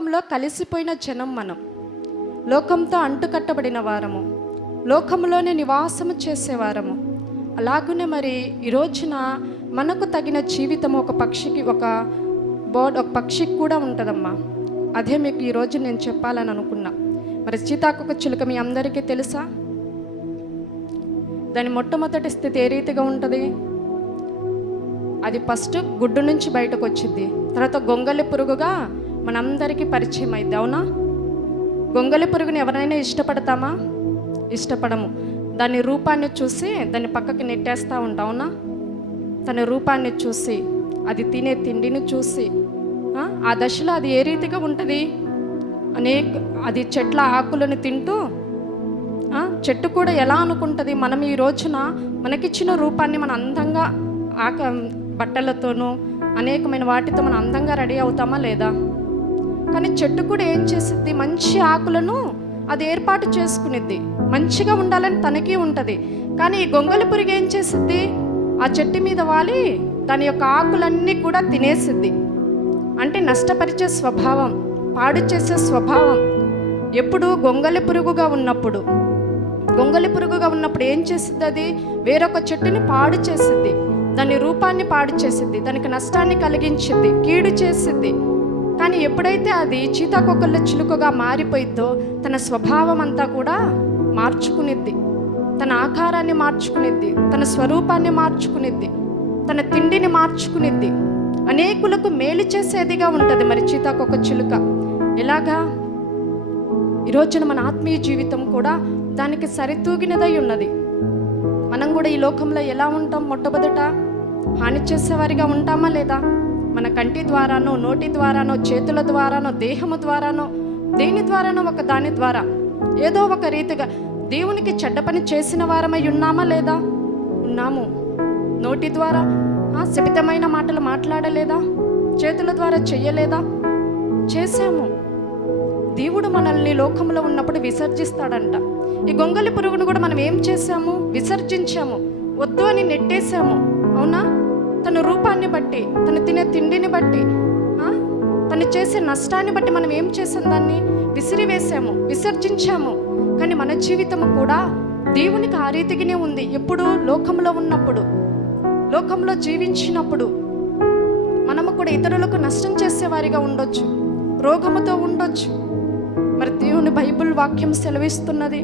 లోకంలో కలిసిపోయిన జనం మనం. లోకంతో అంటుకట్టబడిన వారము. లోకంలోనే నివాసము చేసేవారము అలాగునే మరి ఈ రోజున మనకు తగిన జీవితం ఒక పక్షికి ఒక బోర్డ్ ఒక పక్షికి కూడా ఉంటుందమ్మా. అదే మీకు ఈరోజు నేను చెప్పాలని అనుకున్నా. మరి సీతాకొక చిలుక మీ అందరికీ తెలుసా? దాని మొట్టమొదటి స్థితి ఏ రీతిగా ఉంటుంది? అది ఫస్ట్ గుడ్డు నుంచి బయటకు వచ్చింది తర్వాత గొంగలి పురుగుగా మనందరికీ పరిచయం అయింది అవునా? గొంగలి పురుగుని ఎవరైనా ఇష్టపడతామా? ఇష్టపడము. దాని రూపాన్ని చూసి దాన్ని పక్కకి నెట్టేస్తూ ఉంటావునా తన రూపాన్ని చూసి అది తినే తిండిని చూసి ఆ, దశలో అది ఏ రీతిగా ఉంటుంది? అనేక అది చెట్ల ఆకులను తింటూ చెట్టు కూడా ఎలా అనుకుంటుంది? మనం ఈ రోజున మనకిచ్చిన రూపాన్ని మన అందంగా ఆక బట్టలతోనూ అనేకమైన వాటితో మనం అందంగా రెడీ అవుతామా లేదా? కానీ చెట్టు కూడా ఏం చేసిద్ది? మంచి ఆకులను అది ఏర్పాటు చేసుకునిద్ది. మంచిగా ఉండాలని తనకి ఉంటుంది. కానీ ఈ గొంగలి పురుగు ఏం చేసిద్ది? ఆ చెట్టు మీద వాలి దాని యొక్క ఆకులన్నీ కూడా తినేసిద్ది. అంటే నష్టపరిచే స్వభావం పాడు చేసే స్వభావం ఎప్పుడు గొంగలి పురుగుగా ఉన్నప్పుడు. గొంగలి పురుగుగా ఉన్నప్పుడు ఏం చేసిద్ది అది? వేరొక చెట్టుని పాడు చేసిద్ది. దాని రూపాన్ని పాడు చేసిద్ది. దానికి నష్టాన్ని కలిగించింది కీడు చేసిద్ది. కానీ ఎప్పుడైతే అది చీతాకొకళ్ళ చిలుకగా మారిపోయిద్దో తన స్వభావం అంతా కూడా మార్చుకునిద్ది. తన ఆకారాన్ని మార్చుకునిద్ది తన స్వరూపాన్ని మార్చుకునిద్ది తన తిండిని మార్చుకునిద్ది. అనేకులకు మేలు చేసేదిగా ఉంటుంది మరి చీతాకొక చిలుక. ఎలాగా? ఈ రోజున మన ఆత్మీయ జీవితం కూడా దానికి సరితూగినదై ఉన్నది. మనం కూడా ఈ లోకంలో ఎలా ఉంటాం? మొట్టమొదట హాని చేసేవారిగా ఉంటామా లేదా? మన కంటి ద్వారానో నోటి ద్వారానో చేతుల ద్వారానో దేహము ద్వారానో దేని ద్వారానో ఒక దాని ద్వారా. ఏదో ఒక రీతిగా దేవునికి చెడ్డ పని చేసిన వారమై ఉన్నామా లేదా? ఉన్నాము. నోటి ద్వారా ఆ శపితమైన మాటలు మాట్లాడలేదా? చేతుల ద్వారా చెయ్యలేదా? చేశాము. దేవుడు మనల్ని లోకంలో ఉన్నప్పుడు విసర్జిస్తాడంట. ఈ గొంగలి పురుగును కూడా మనం ఏం చేశాము? విసర్జించాము. వద్దు అని నెట్టేశాము. అవునా? తన రూపాన్ని బట్టి తను తినే తిండిని బట్టి తను చేసే నష్టాన్ని బట్టి మనం ఏం చేసాం దాన్ని? విసిరివేసాము విసర్జించాము. కానీ మన జీవితము కూడా దేవునికి ఆ రీతిగానే ఉంది. ఎప్పుడు లోకంలో ఉన్నప్పుడు లోకంలో జీవించినప్పుడు మనము కూడా ఇతరులకు నష్టం చేసేవారిగా ఉండొచ్చు రోగముతో ఉండొచ్చు. మరి దేవుని బైబిల్ వాక్యం సెలవిస్తున్నది.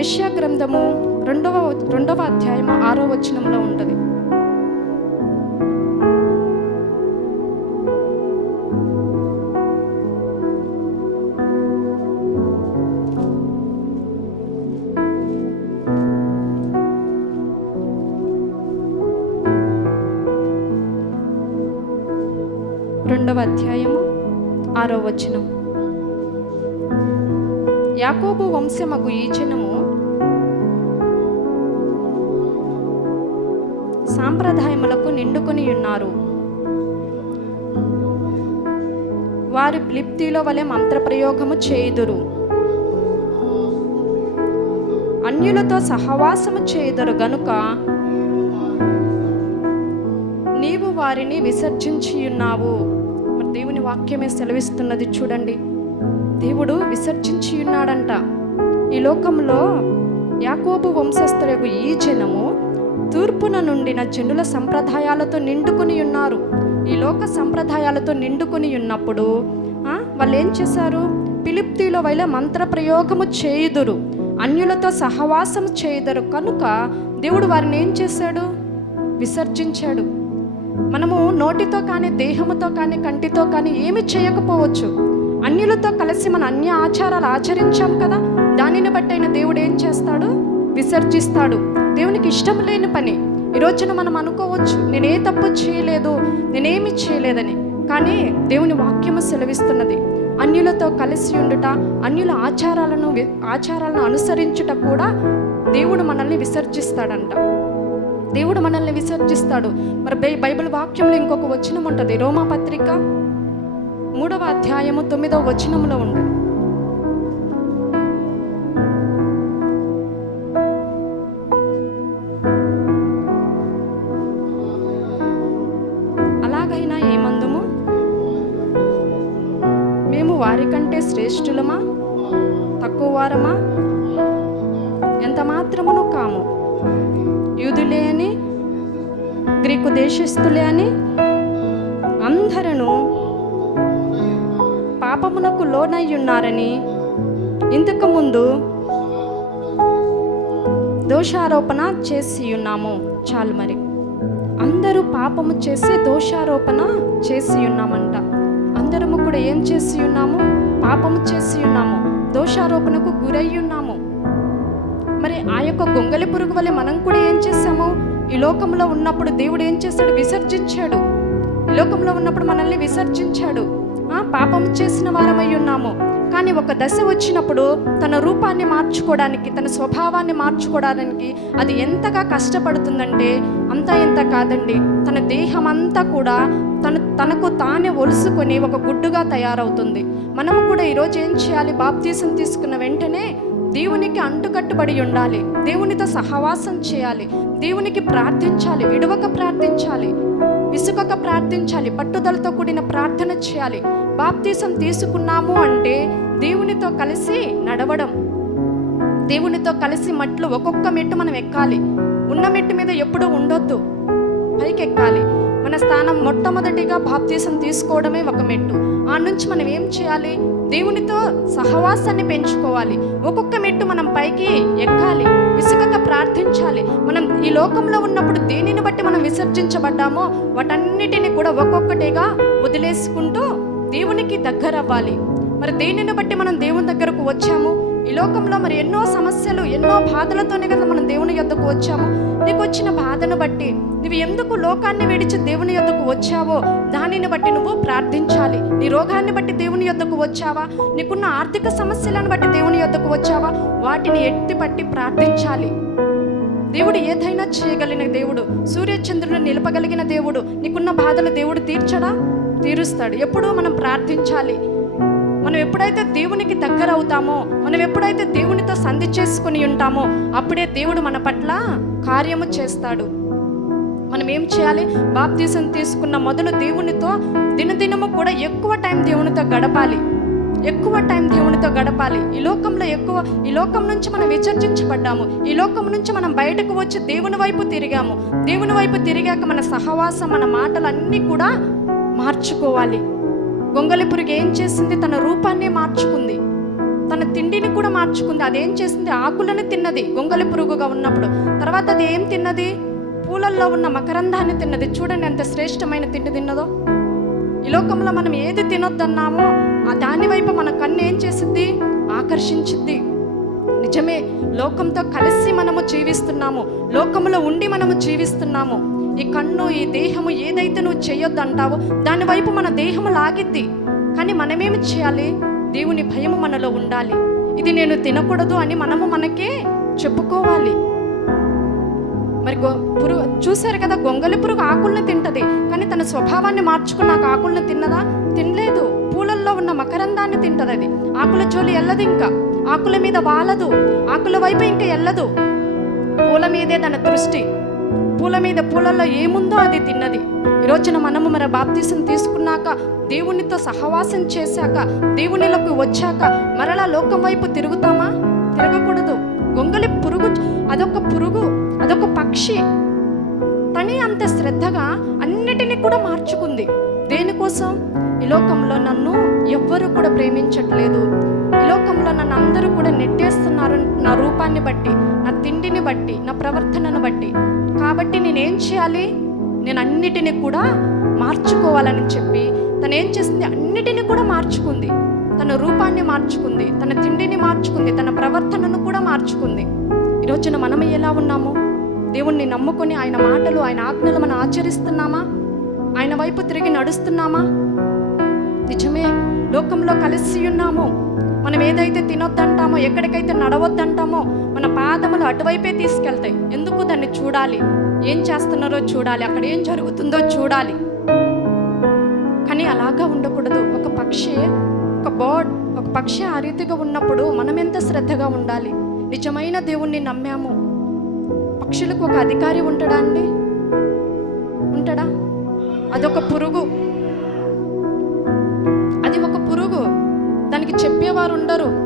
యష్యా గ్రంథము రెండవ రెండవ అధ్యాయం ఆరో వచనంలో ఉంటుంది. రెండవ అధ్యాయము ఆరో వచనం. యాకోబు వంశమగు ఈ జనము సాంప్రదాయములకు నిండుకొని ఉన్నారు వారి ప్లిప్తిలో వలె మంత్రప్రయోగము చేయుదురు. అన్యులతో సహవాసము చేయుదురు గనుక నీవు వారిని విసర్జించి ఉన్నావు మరి దేవుని వాక్యమే సెలవిస్తున్నది చూడండి. దేవుడు విసర్జించి ఉన్నాడంట ఈ లోకంలో యాకోబు వంశస్థులకు ఈ జనము తూర్పున నుండిన జనుల సంప్రదాయాలతో నిండుకుని ఉన్నారు. ఈ లోక సంప్రదాయాలతో నిండుకుని ఉన్నప్పుడు వాళ్ళు ఏం చేశారు? పిలిప్తిలో వైల మంత్ర ప్రయోగము చేయుదురు. అన్యులతో సహవాసం చేయుదురు. కనుక దేవుడు వారిని ఏం చేశాడు? విసర్జించాడు. మనము నోటితో కానీ దేహముతో కానీ కంటితో కానీ ఏమి చేయకపోవచ్చు. అన్యులతో కలిసి మన అన్య ఆచారాలు ఆచరించాం కదా? దానిని బట్టి అయిన దేవుడు ఏం చేస్తాడు? విసర్జిస్తాడు. దేవునికి ఇష్టం లేని పని. ఈ రోజున మనం అనుకోవచ్చు నేనే తప్పు చేయలేదు నేనేమి చేయలేదని. కానీ దేవుని వాక్యము సెలవిస్తున్నది. అన్యులతో కలిసి ఉండుట అన్యుల ఆచారాలను ఆచారాలను అనుసరించుట కూడా దేవుడు మనల్ని విసర్జిస్తాడంట. దేవుడు మనల్ని విసర్జిస్తాడు. మరి బై- బైబిల్ వాక్యంలో ఇంకొక వచనం ఉంటుంది. రోమాపత్రిక మూడవ అధ్యాయము తొమ్మిదవ వచనంలో ఉంటుంది. గ్రీకు దేశస్థులే అని అందరూ పాపమునకు లోనై ఉన్నారని ఇంతకుముందు దోషారోపణ చేసి ఉన్నాము. చాలు మరి. అందరూ పాపము చేసి దోషారోపణ చేసి ఉన్నామంట. అందరము కూడా ఏం చేసి ఉన్నాము? పాపము చేసి ఉన్నాము. దోషారోపణకు గురై ఉన్నాము. మరి ఆ యొక్క గొంగలి పురుగు వల్ల మనం కూడా ఏం చేసాము ఈ లోకంలో ఉన్నప్పుడు దేవుడు ఏం చేశాడు? విసర్జించాడు. ఈ లోకంలో ఉన్నప్పుడు మనల్ని విసర్జించాడు. ఆ పాపం చేసిన వారమై ఉన్నాము. కానీ ఒక దశ వచ్చినప్పుడు తన రూపాన్ని మార్చుకోవడానికి తన స్వభావాన్ని మార్చుకోవడానికి అది ఎంతగా కష్టపడుతుందంటే అంత ఎంత కాదండి. తన దేహం అంతా కూడా తను తనకు తానే ఒలుసుకొని ఒక గుడ్డుగా తయారవుతుంది. మనము కూడా ఈరోజు ఏం చేయాలి? బాప్తీసం తీసుకున్న వెంటనే దేవునికి అంటుకట్టుబడి ఉండాలి. దేవునితో సహవాసం చేయాలి. దేవునికి ప్రార్థించాలి. విడవక ప్రార్థించాలి. విసుగక ప్రార్థించాలి. పట్టుదలతో కూడిన ప్రార్థన చేయాలి. బాప్తీసం తీసుకున్నాము అంటే దేవునితో కలిసి నడవడం. దేవునితో కలిసి మట్లు ఒక్కొక్క మెట్టు మనం ఎక్కాలి. ఉన్న మెట్టు మీద ఎప్పుడూ ఉండొద్దు. పైకి ఎక్కాలి మన స్థానం మొట్టమొదటిగా బాప్తీసం తీసుకోవడమే ఒక మెట్టు. ఆ నుంచి మనం ఏం చేయాలి? దేవునితో సహవాసాన్ని పెంచుకోవాలి. ఒక్కొక్క మెట్టు మనం పైకి ఎక్కాలి విసుగక ప్రార్థించాలి. మనం ఈ లోకంలో ఉన్నప్పుడు దేనిని బట్టి మనం విసర్జించబడ్డామో వాటన్నిటిని కూడా ఒక్కొక్కటిగా వదిలేసుకుంటూ దేవునికి దగ్గర అవ్వాలి మరి దేనిని బట్టి మనం దేవుని దగ్గరకు వచ్చాము? ఈ లోకంలో మరి ఎన్నో సమస్యలు ఎన్నో బాధలతోనే కదా మనం దేవుని యొద్దకు వచ్చాము. నీకు వచ్చిన బాధను బట్టి నువ్వు ఎందుకు లోకాన్ని విడిచి దేవుని యొద్దకు వచ్చావో దానిని బట్టి నువ్వు ప్రార్థించాలి. నీ రోగాన్ని బట్టి దేవుని యొద్దకు వచ్చావా? నీకున్న ఆర్థిక సమస్యలను బట్టి దేవుని యొద్దకు వచ్చావా? వాటిని ఎత్తి పట్టి ప్రార్థించాలి. దేవుడు ఏదైనా చేయగలిగిన దేవుడు సూర్యచంద్రుని నిలపగలిగిన దేవుడు నీకున్న బాధలు దేవుడు తీర్చడా? తీరుస్తాడు. ఎప్పుడూ మనం ప్రార్థించాలి. మనం ఎప్పుడైతే దేవునికి దగ్గర అవుతామో మనం ఎప్పుడైతే దేవునితో సంధి చేసుకుని ఉంటామో అప్పుడే దేవుడు మన పట్ల కార్యము చేస్తాడు. మనం ఏం చేయాలి? బాప్తీసం తీసుకున్న మొదలు దేవునితో దినదినము కూడా ఎక్కువ టైం దేవునితో గడపాలి. ఎక్కువ టైం దేవునితో గడపాలి. ఈ లోకంలో ఎక్కువ ఈ లోకం నుంచి మనం విసర్జించబడ్డాము ఈ లోకం నుంచి మనం బయటకు వచ్చి దేవుని వైపు తిరిగాము. దేవుని వైపు తిరిగాక మన సహవాసం మన మాటలు అన్నీ కూడా మార్చుకోవాలి. గొంగలి పురుగు ఏం చేసింది? తన రూపాన్నే మార్చుకుంది. తన తిండిని కూడా మార్చుకుంది. అదేం చేసింది? ఆకులను తిన్నది. గొంగలి పురుగుగా ఉన్నప్పుడు. తర్వాత అది ఏం తిన్నది? పూలల్లో ఉన్న మకరందాన్ని తిన్నది. చూడండి ఎంత శ్రేష్టమైన తిండి తిన్నదో. ఈ లోకంలో మనం ఏది తినొద్దన్నామో ఆ దాని వైపు మన కన్ను ఏం చేసింది ఆకర్షించింది నిజమే లోకంతో కలిసి మనము జీవిస్తున్నాము. లోకంలో ఉండి మనము జీవిస్తున్నాము. ఈ కన్ను ఈ దేహము ఏదైతే నువ్వు చేయొద్దంటావో అంటావో మన దేహము లాగిద్ది. కానీ మనమేమి చేయాలి? దేవుని భయము మనలో ఉండాలి. ఇది నేను తినకూడదు అని మనము మనకే చెప్పుకోవాలి. మరి గొ పురుగు చూశారు కదా గొంగలి పురుగు ఆకుల్ని తింటది. కానీ తన స్వభావాన్ని మార్చుకున్నాక ఆకులను తిన్నదా? తినలేదు. పూలల్లో ఉన్న మకరందాన్ని తింటది అది. ఆకుల జోలి ఎల్లదు ఇంకా. ఆకుల మీద వాలదు. ఆకుల వైపు ఇంకా ఎల్లదు. పూల మీదే తన దృష్టి. పూల మీద పూలల్లో ఏముందో అది తిన్నది. ఈ మనము మన బాప్తీసం తీసుకున్నాక దేవునితో సహవాసం చేశాక దేవునిలోకి వచ్చాక మరలా లోకం వైపు తిరుగుతామా? తిరగకూడదు. గొంగలి పురుగు అదొక పురుగు అదొక పక్షి. తనే అంత శ్రద్ధగా అన్నిటినీ కూడా మార్చుకుంది. దేనికోసం? ఈ లోకంలో నన్ను ఎవ్వరూ కూడా ప్రేమించట్లేదు. ఈ లోకంలో నన్ను అందరూ కూడా నెట్టేస్తున్నారు నా రూపాన్ని బట్టి నా తిండిని బట్టి నా ప్రవర్తనను బట్టి. కాబట్టి నేనేం చేయాలి? నేను అన్నిటినీ కూడా మార్చుకోవాలని చెప్పి తను ఏం చేసింది? అన్నిటినీ కూడా మార్చుకుంది. తన రూపాన్ని మార్చుకుంది తన తిండిని మార్చుకుంది తన ప్రవర్తనను కూడా మార్చుకుంది. ఈ రోజున మనం ఎలా ఉన్నాము? దేవుణ్ణి నమ్ముకొని ఆయన మాటలు ఆయన ఆజ్ఞలు మనం ఆచరిస్తున్నామా? ఆయన వైపు తిరిగి నడుస్తున్నామా? నిజమే లోకంలో కలిసి ఉన్నాము. మనం ఏదైతే తినొద్దంటామో ఎక్కడికైతే నడవద్దంటామో మన పాదములు అటువైపే తీసుకెళ్తాయి. ఎందుకు దాన్ని చూడాలి? ఏం చేస్తున్నారో చూడాలి. అక్కడ ఏం జరుగుతుందో చూడాలి. కానీ అలాగా ఉండకూడదు. ఒక పక్షి ఒక బర్డ్ ఒక పక్షి ఆ రీతిగా ఉన్నప్పుడు మనం ఎంత శ్రద్ధగా ఉండాలి? నిజమైన దేవుణ్ణి నమ్మాము? పక్షులకు ఒక అధికారి ఉంటాడా అండి? ఉంటాడా? అదొక పురుగు. అది ఒక పురుగు. దానికి చెప్పేవారు ఉండరు.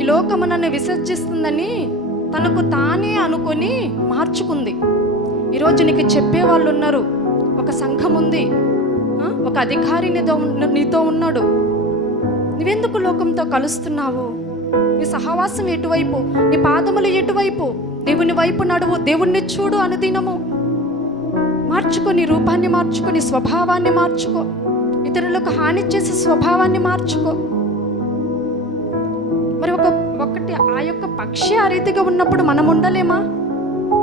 ఈ లోకము నన్ను విసర్జిస్తుందని తనకు తానే అనుకొని మార్చుకుంది. ఈరోజు నీకు చెప్పేవాళ్ళు ఉన్నారు. ఒక సంఘం ఉంది. ఒక అధికారి నీతో నీతో ఉన్నాడు. నువ్వెందుకు లోకంతో కలుస్తున్నావు? నీ సహవాసం ఎటువైపు? నీ పాదములు ఎటువైపు? దేవుని వైపు నడువు దేవుణ్ణి చూడు అనుదినము. మార్చుకొని రూపాన్ని మార్చుకొని స్వభావాన్ని మార్చుకో. ఇతరులకు హాని చేసే స్వభావాన్ని మార్చుకో. మరి ఒక ఒకటి ఆ యొక్క పక్షి ఆ రీతిగా ఉన్నప్పుడు మనం ఉండలేమా?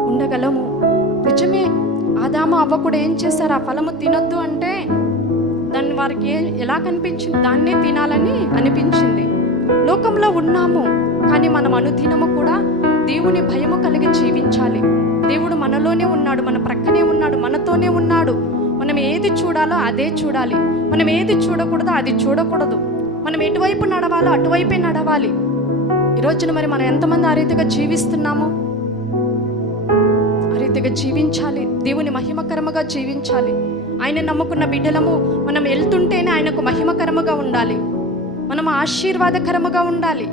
ఉండగలము. నిజమే ఆదాము అవ్వ కూడా ఏం చేశారు? ఆ ఫలము తినొద్దు అంటే దాన్ని వారికి ఏ- ఎలా కనిపించింది? దాన్నే తినాలని అనిపించింది. లోకంలో ఉన్నాము కానీ మనం అనుదినము కూడా దేవుని భయము కలిగి జీవించాలి. దేవుడు మనలోనే ఉన్నాడు మన ప్రక్కనే ఉన్నాడు మనతోనే ఉన్నాడు. మనం ఏది చూడాలో అదే చూడాలి. మనం ఏది చూడకూడదో అది చూడకూడదు. మనం ఎటువైపు నడవాలో అటువైపే నడవాలి. ఈ రోజున మరి మనం ఎంతమంది ఆ రీతిగా జీవిస్తున్నామో? రీతిగా జీవించాలి. దేవుని మహిమకరముగా జీవించాలి. ఆయన నమ్ముకున్న బిడ్డలము మనం వెళ్తుంటేనే ఆయనకు మహిమకరముగా ఉండాలి. మనం ఆశీర్వాదకరముగా ఉండాలి.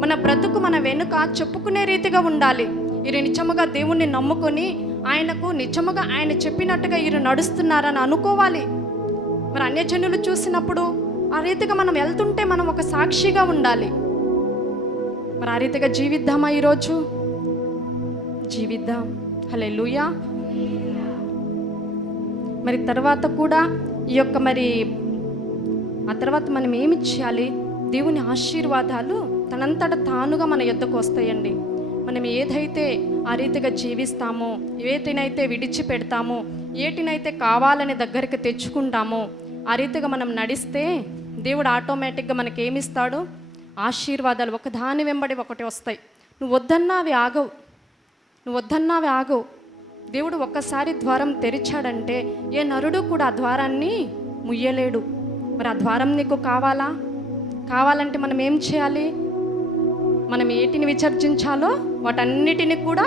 మన బ్రతుకు మన వెనుక చెప్పుకునే రీతిగా ఉండాలి. వీరు నిజముగా దేవుణ్ణి నమ్ముకొని ఆయనకు నిజముగా ఆయన చెప్పినట్టుగా వీరు నడుస్తున్నారని అనుకోవాలి. మరి అన్యజనులు చూసినప్పుడు ఆ రీతిగా మనం వెళ్తుంటే మనం ఒక సాక్షిగా ఉండాలి. మరి ఆ రీతిగా జీవిద్దామా ఈరోజు? జీవిద్దాం. హలే మరి తర్వాత కూడా ఈ యొక్క మరి ఆ తర్వాత మనం ఏమి చేయాలి? దేవుని ఆశీర్వాదాలు తనంతట తానుగా మన యొద్దకు వస్తాయండి. మనం ఏదైతే ఆ రీతిగా జీవిస్తామో ఏటినైతే విడిచిపెడతామో ఏటినైతే కావాలని దగ్గరికి తెచ్చుకుంటామో ఆ రీతిగా మనం నడిస్తే దేవుడు ఆటోమేటిక్గా మనకేమిస్తాడు ఆశీర్వాదాలు. ఒకదాని వెంబడి ఒకటి వస్తాయి. నువ్వు వద్దన్నా అవి ఆగవు. నువ్వు వద్దన్నా ఆగు. దేవుడు ఒక్కసారి ద్వారం తెరిచాడంటే ఏ నరుడు కూడా ఆ ద్వారాన్ని ముయ్యలేడు. మరి ఆ ద్వారం నీకు కావాలా? కావాలంటే మనం ఏం చేయాలి? మనం ఏటిని విసర్జించాలో వాటన్నిటిని కూడా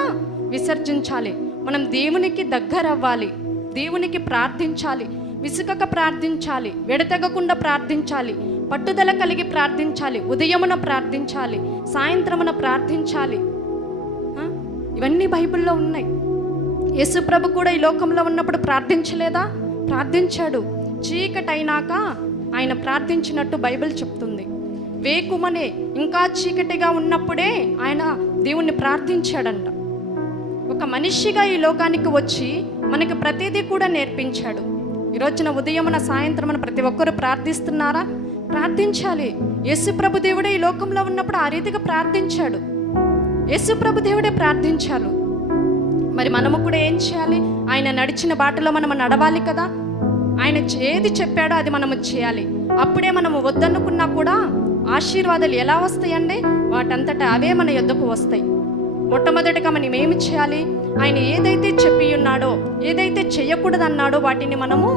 విసర్జించాలి. మనం దేవునికి దగ్గర అవ్వాలి దేవునికి ప్రార్థించాలి. విసుకక ప్రార్థించాలి. వెడతెగకుండా ప్రార్థించాలి. పట్టుదల కలిగి ప్రార్థించాలి. ఉదయమున ప్రార్థించాలి. సాయంత్రమున ప్రార్థించాలి. ఇవన్నీ బైబిల్లో ఉన్నాయి. యేసుప్రభు కూడా ఈ లోకంలో ఉన్నప్పుడు ప్రార్థించలేదా? ప్రార్థించాడు. చీకటైనాక ఆయన ప్రార్థించినట్టు బైబిల్ చెప్తుంది. వేకుమనే ఇంకా చీకటిగా ఉన్నప్పుడే ఆయన దేవుణ్ణి ప్రార్థించాడంట. ఒక మనిషిగా ఈ లోకానికి వచ్చి మనకి ప్రతిదీ కూడా నేర్పించాడు. ఈ రోజున ఉదయమున సాయంత్రమున ప్రతి ఒక్కరూ ప్రార్థిస్తున్నారా? ప్రార్థించాలి. యేసుప్రభు దేవుడే ఈ లోకంలో ఉన్నప్పుడు ఆ రీతిగా ప్రార్థించాడు. యేసుప్రభు దేవుడే ప్రార్థించారు. మరి మనము కూడా ఏం చేయాలి? ఆయన నడిచిన బాటలో మనం నడవాలి కదా? ఆయన ఏది చెప్పాడో అది మనము చేయాలి. అప్పుడే మనము వద్దనుకున్నా కూడా ఆశీర్వాదాలు ఎలా వస్తాయండి? వాటంతటా అవే మన యొద్దకు వస్తాయి. మొట్టమొదటిగా మనం ఏమి చేయాలి? ఆయన ఏదైతే చెప్పి ఉన్నాడో ఏదైతే చెయ్యకూడదన్నాడో వాటిని మనము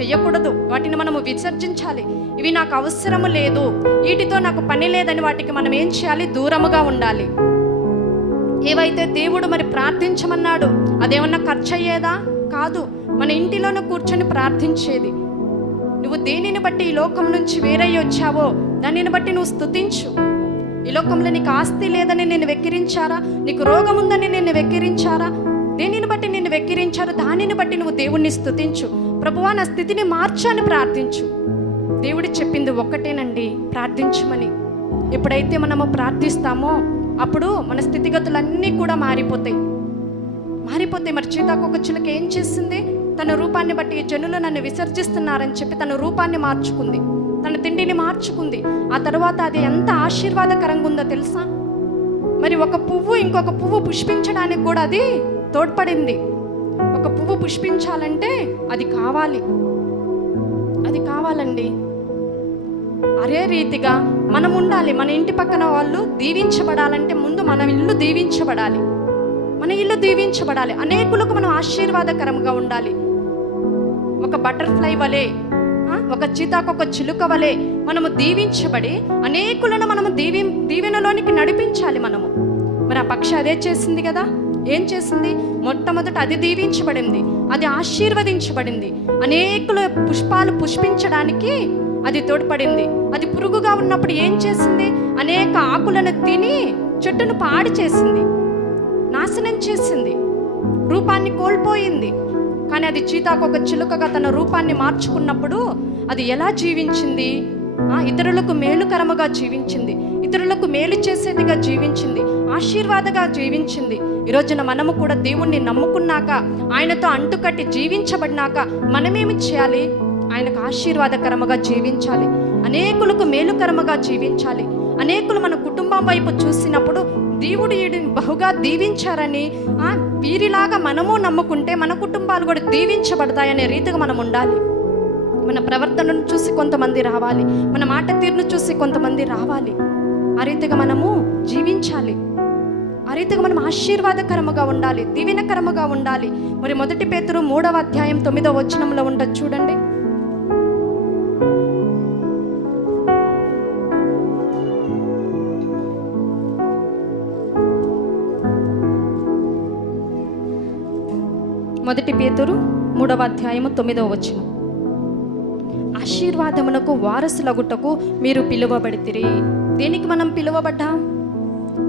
చెయ్యకూడదు వాటిని మనము విసర్జించాలి. ఇవి నాకు అవసరము లేదు. వీటితో నాకు పని లేదని వాటికి మనం ఏం చేయాలి? దూరముగా ఉండాలి. ఏవైతే దేవుడు మరి ప్రార్థించమన్నాడు అదేమన్నా ఖర్చు అయ్యేదా కాదు. మన ఇంటిలోనే కూర్చొని ప్రార్థించేది. నువ్వు దేనిని బట్టి ఈ లోకం నుంచి వేరయ్యి వచ్చావో దానిని బట్టి నువ్వు స్థుతించు ఈ లోకంలో నీకు ఆస్తి లేదని నేను వెక్కిరించారా? నీకు రోగం ఉందని నేను వెక్కిరించారా? దేనిని బట్టి నిన్ను వెక్కిరించారు దానిని బట్టి నువ్వు దేవుణ్ణి స్థుతించు ప్రభువా నా స్థితిని మార్చని ప్రార్థించు. దేవుడు చెప్పింది ఒక్కటేనండి. ప్రార్థించమని. ఎప్పుడైతే మనము ప్రార్థిస్తామో అప్పుడు మన స్థితిగతులన్నీ కూడా మారిపోతాయి. మారిపోతాయి మరి చీతాకొక చిలుక ఏం చేసింది తన రూపాన్ని బట్టి ఈ జనులు నన్ను విసర్జిస్తున్నారని చెప్పి తన రూపాన్ని మార్చుకుంది. తన తిండిని మార్చుకుంది. ఆ తర్వాత అది ఎంత ఆశీర్వాదకరంగా ఉందో తెలుసా? మరి ఒక పువ్వు ఇంకొక పువ్వు పుష్పించడానికి కూడా అది తోడ్పడింది. ఒక పువ్వు పుష్పించాలంటే అది కావాలి. అది కావాలండి. అదే రీతిగా మనం ఉండాలి మన ఇంటి పక్కన వాళ్ళు దీవించబడాలంటే ముందు మన ఇల్లు దీవించబడాలి. మన ఇల్లు దీవించబడాలి. అనేకులకు మనం ఆశీర్వాదకరంగా ఉండాలి. ఒక బటర్ఫ్లై వలె ఒక చీతాకొక చిలుక వలె మనము దీవించబడి అనేకులను మనము దీవి దీవెనలోనికి నడిపించాలి మనము. మరి ఆ పక్షి అదే చేసింది కదా? ఏం చేసింది? మొట్టమొదట అది దీవించబడింది. అది ఆశీర్వదించబడింది. అనేకుల పుష్పాలు పుష్పించడానికి అది తోడ్పడింది. అది పురుగుగా ఉన్నప్పుడు ఏం చేసింది? అనేక ఆకులను తిని చెట్టును పాడి చేసింది. నాశనం చేసింది. రూపాన్ని కోల్పోయింది. కానీ అది చీతాకొక చిలుకగా తన రూపాన్ని మార్చుకున్నప్పుడు అది ఎలా జీవించింది? ఇతరులకు మేలుకరముగా జీవించింది. ఇతరులకు మేలు చేసేదిగా జీవించింది. ఆశీర్వాదగా జీవించింది. ఈరోజున మనము కూడా దేవుణ్ణి నమ్ముకున్నాక ఆయనతో అంటుకట్టి జీవించబడినాక మనమేమి చేయాలి? ఆయనకు ఆశీర్వాదకరముగా జీవించాలి. అనేకులకు మేలుకరముగా జీవించాలి. అనేకులు మన కుటుంబం వైపు చూసినప్పుడు దేవుడు వీడిని బహుగా దీవించారని వీరిలాగా మనము నమ్ముకుంటే మన కుటుంబాలు కూడా దీవించబడతాయనే రీతిగా మనం ఉండాలి. మన ప్రవర్తనను చూసి కొంతమంది రావాలి. మన మాట తీరును చూసి కొంతమంది రావాలి. ఆ రీతిగా మనము జీవించాలి. ఆ రీతిగా మనం ఆశీర్వాదకరముగా ఉండాలి. దీవెనకరముగా ఉండాలి. మరి మొదటి పేతురు మూడవ అధ్యాయం తొమ్మిదవ వచనంలో ఉండదు చూడండి. మొదటి పేతురు మూడవ అధ్యాయము తొమ్మిదవ వచ్చిన ఆశీర్వాదమునకు వారసులగుటకు మీరు పిలువబడితిరి. దేనికి మనం పిలువబడ్డాం?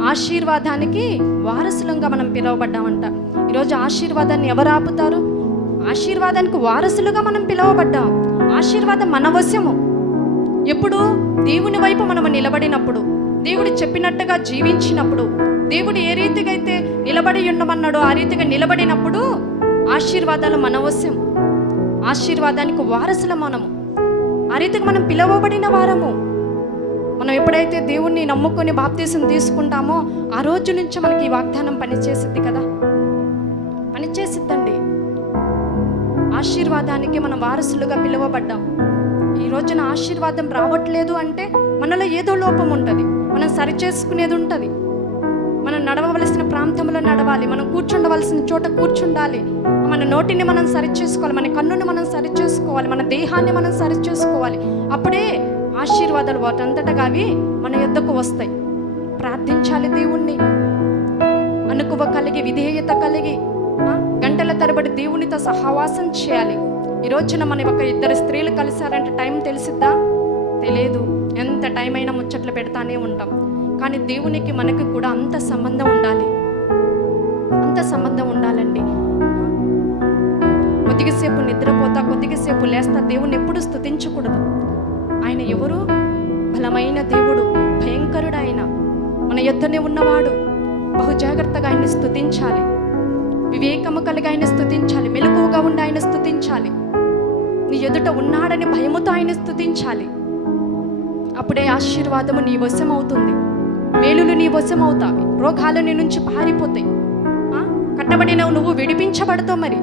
ఆశీర్వాదానికి వారసులంగా మనం పిలువబడ్డామంట. ఈరోజు ఆశీర్వాదాన్ని ఎవరు ఆపుతారు? ఆశీర్వాదానికి వారసులుగా మనం పిలువబడ్డాం. ఆశీర్వాదం మన వశము. ఎప్పుడు? దేవుని వైపు మనము నిలబడినప్పుడు. దేవుడు చెప్పినట్టుగా జీవించినప్పుడు. దేవుడు ఏ రీతిగా అయితే నిలబడి ఉండమన్నాడో ఆ రీతిగా నిలబడినప్పుడు ఆశీర్వాదాలు మనవశ్యం. ఆశీర్వాదానికి వారసుల మనము. ఆ రీతికి మనం పిలవబడిన వారము. మనం ఎప్పుడైతే దేవుణ్ణి నమ్ముకొని బాప్తీసం తీసుకుంటామో ఆ రోజు నుంచి మనకి ఈ వాగ్దానం పనిచేసిద్ది కదా. పనిచేసిద్దండి. ఆశీర్వాదానికి మనం వారసులుగా పిలువబడ్డాం. ఈ రోజున ఆశీర్వాదం రావట్లేదు అంటే మనలో ఏదో లోపం ఉంటుంది. మనం సరిచేసుకునేది ఉంటుంది. మనం నడవవలసిన ప్రాంతంలో నడవాలి. మనం కూర్చుండవలసిన చోట కూర్చుండాలి. మన నోటిని మనం సరిచేసుకోవాలి మన కన్నుని మనం సరిచేసుకోవాలి మన దేహాన్ని మనం సరిచేసుకోవాలి. అప్పుడే ఆశీర్వాదాలు వాటంతటగా అవి మన యుద్ధకు వస్తాయి. ప్రార్థించాలి దేవుణ్ణి. అనుకువ కలిగి విధేయత కలిగి గంటల తరబడి దేవునితో సహవాసం చేయాలి. ఈ రోజున మన ఒక ఇద్దరు స్త్రీలు కలిశారంటే టైం తెలిసిద్దా? తెలియదు ఎంత టైం అయినా ముచ్చట్లు పెడతానే ఉంటాం. కానీ దేవునికి మనకి కూడా అంత సంబంధం ఉండాలి. అంత సంబంధం ఉండాలండి. కొద్దిగసేపు నిద్రపోతా కొద్దిగసేపు లేస్తా దేవుణ్ణి ఎప్పుడు స్థుతించకూడదు ఆయన ఎవరు? బలమైన దేవుడు భయంకరుడు ఆయన మన యొద్దనే ఉన్నవాడు. బహు జాగ్రత్తగా ఆయన్ని స్థుతించాలి వివేకము కలిగి ఆయన స్థుతించాలి మెలకువగా ఉండి ఆయన స్థుతించాలి నీ ఎదుట ఉన్నాడని భయముతో ఆయన స్థుతించాలి అప్పుడే ఆశీర్వాదము నీ వశమవుతుంది. మేలులు నీ వశమవుతావి రోగాలు నీ నుంచి పారిపోతాయి. ఆ? కట్టబడిన నువ్వు విడిపించబడతావు మరి.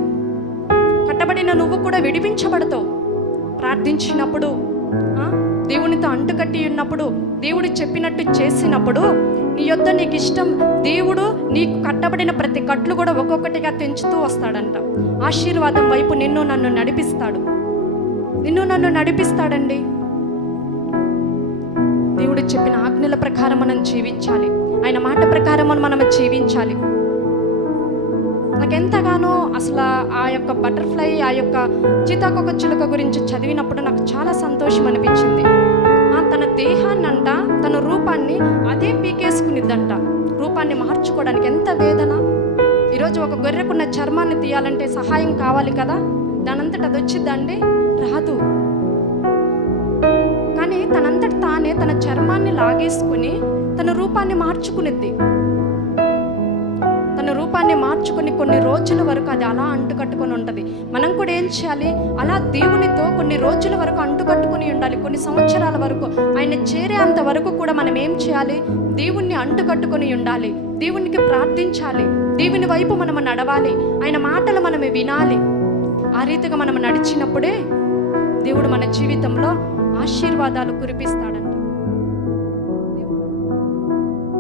కట్టబడిన నువ్వు కూడా విడిపించబడతావు. ప్రార్థించినప్పుడు దేవునితో అంటుకట్టి ఉన్నప్పుడు దేవుడు చెప్పినట్టు చేసినప్పుడు నీ యొద్ద నీకు ఇష్టం దేవుడు నీకు కట్టబడిన ప్రతి కట్లు కూడా ఒక్కొక్కటిగా తెంచుతూ వస్తాడంట. ఆశీర్వాదం వైపు నిన్ను నన్ను నడిపిస్తాడు. నిన్ను నన్ను నడిపిస్తాడండి. దేవుడు చెప్పిన ఆజ్ఞల ప్రకారం మనం జీవించాలి. ఆయన మాట ప్రకారం మనం జీవించాలి. నాకెంతగానో అసలు ఆ యొక్క బటర్ఫ్లై ఆ యొక్క చితాకొక చిలుక గురించి చదివినప్పుడు నాకు చాలా సంతోషం అనిపించింది. ఆ తన దేహాన్ని అంట తన రూపాన్ని అదే పీకేసుకునిద్దంట. రూపాన్ని మార్చుకోవడానికి ఎంత వేదన. ఈరోజు ఒక గొర్రెకున్న చర్మాన్ని తీయాలంటే సహాయం కావాలి కదా? దానంతట అది వచ్చిద్దండి? రాదు. కానీ తనంతట తానే తన చర్మాన్ని లాగేసుకుని తన రూపాన్ని మార్చుకునిద్ది. తన మార్చుకుని కొన్ని రోజుల వరకు అది అలా అంటుకట్టుకొని ఉంటుంది. మనం కూడా ఏం చేయాలి? అలా దేవునితో కొన్ని రోజుల వరకు అంటుకట్టుకుని ఉండాలి. కొన్ని సంవత్సరాల వరకు. ఆయన చేరేంత వరకు కూడా మనం ఏం చేయాలి? దేవుణ్ణి అంటుకట్టుకొని ఉండాలి. దేవునికి ప్రార్థించాలి. దేవుని వైపు మనం నడవాలి. ఆయన మాటలు మనం వినాలి. ఆ రీతిగా మనం నడిచినప్పుడే దేవుడు మన జీవితంలో ఆశీర్వాదాలు కురిపిస్తాడు